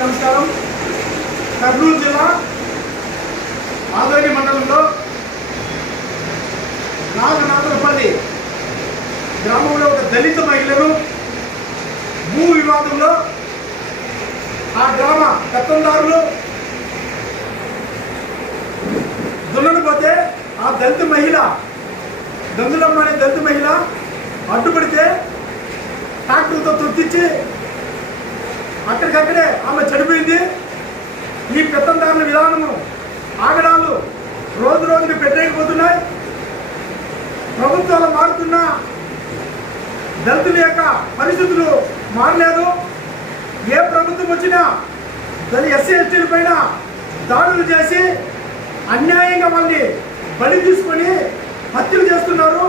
నమస్కారం. కర్నూలు జిల్లా ఆదోని మండలంలో నాగనాథలపల్లి గ్రామంలో ఒక దళిత మహిళను భూ వివాదంలో ఆ గ్రామ పెత్తందారులు దున్నకపోతే ఆ దళిత మహిళ గంగులమ్మ అనే దళిత మహిళ అడ్డుపడితే ట్రాక్టర్తో తొక్కించి అక్కడికక్కడే ఆమె చనిపోయింది. ఈ పెత్తందారుల విధానము ఆగడాలు రోజు రోజుకి పెట్టేయకపోతున్నాయి. ప్రభుత్వాలు మారుతున్నా దళితుల యొక్క పరిస్థితులు మారలేదు. ఏ ప్రభుత్వం వచ్చినా ఎస్సీ ఎస్టీల పైన దాడులు చేసి అన్యాయంగా వాళ్ళని బలి తీసుకొని హత్యలు చేస్తున్నారు.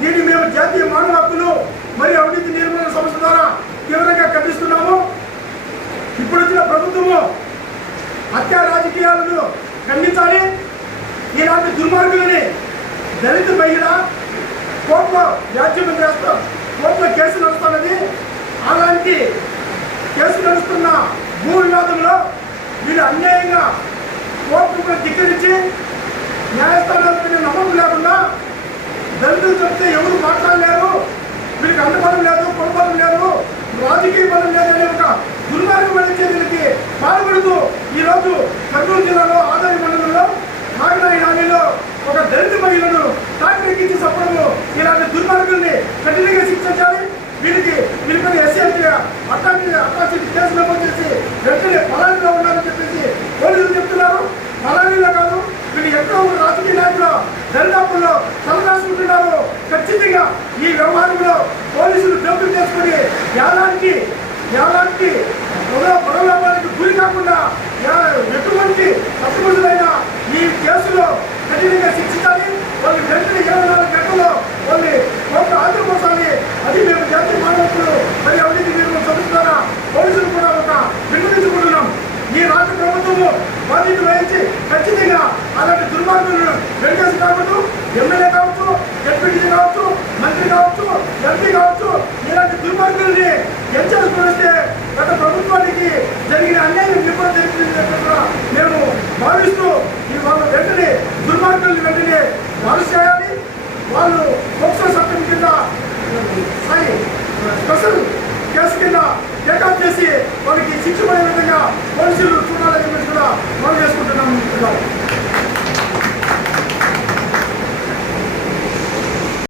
దీన్ని మేము జాతీయ మానవ హక్కులు మరియు అవినీతి నిర్మూలన సంస్థ ద్వారా తీవ్రంగా ఖండిస్తున్నాము. ఇప్పుడు వచ్చిన ప్రభుత్వము హత్యా రాజకీయాలను ఖండించాలి. ఇలాంటి దుర్మార్గులని దళిత మహిళ కోర్టులో వ్యాజ్యం చేస్తూ కోర్టులో కేసు నడుస్తున్నది. అలాంటి కేసు నడుస్తున్న భూ వివాదంలో వీళ్ళు అన్యాయంగా కోర్టును ధిక్కరించి న్యాయస్థానాలపై నమ్మకం లేకుండా దళితులు చెప్తే ఎవరు మాట్లాడలేరు, వీళ్ళకి అండబలం లేదు, కొనబలం లేదు, రాజకీయ బలం లేదు అనే ఒక దుర్మార్గమైన చర్యలకి పాల్పడుతూ ఈరోజు కర్నూలు జిల్లాలో ఆదోని మండలంలో నాగనాయిలో ఒక దళిత మహిళను ట్రాక్టర్ ఎక్కించి చెప్పడము ఇలాంటి దుర్మార్గుల్ని కఠినంగా శిక్షించాలి. వీళ్ళపై ఎస్సీ అట్రాసిటీ కేసు నమోదు చేసి వెంటనే పలానిలో ఉన్నారని చెప్పేసి పోలీసులు చెప్తున్నారు. పలానిలో కాదు, వీళ్ళు ఎక్కడో ఒక రాజకీయ నాయకులు దరిదాపుల్లో తలరాసుకుంటున్నారు. ఖచ్చితంగా ఈ వ్యవహారంలో పోలీసులు జోక్యం చేసుకుని ఎలాంటి ప్రలోభానికి గురి కాకుండా ఎటువంటి తప్పుదైన ఈ కేసులో కఠినంగా శిక్షించాలి. వాళ్ళు వెంటనే 24 గంటల్లో వాళ్ళని కోర్టు హాజరుపరచాలి. అది మేము జాతీయ మానవ హక్కులు మరియు అవినీతి నిర్మూలన సంస్థ ద్వారా పోలీసులు కూడా ఒక విన్నవించుకుంటున్నాం. ఈ రాష్ట్ర ప్రభుత్వము బాధ్యత వహించి ఖచ్చితంగా అలాంటి దుర్మార్గులను వెంటేసి కావచ్చు, ఎమ్మెల్యే కావచ్చు, డిప్యూటీ కావచ్చు, మంత్రి కావచ్చు, ఎంపీ కావచ్చు, ఇలాంటి దుర్మార్గుల్ని ఎంచాల్సి వస్తే గత ప్రభుత్వానికి జరిగిన అన్యాయం ఇప్పుడు జరిగింది మేము భావిస్తూ ఈ వాళ్ళు వెంటనే దుర్మార్గుల్ని వెంటనే అరెస్ట్ చేయాలి. వాళ్ళు పోక్సో చట్టం కింద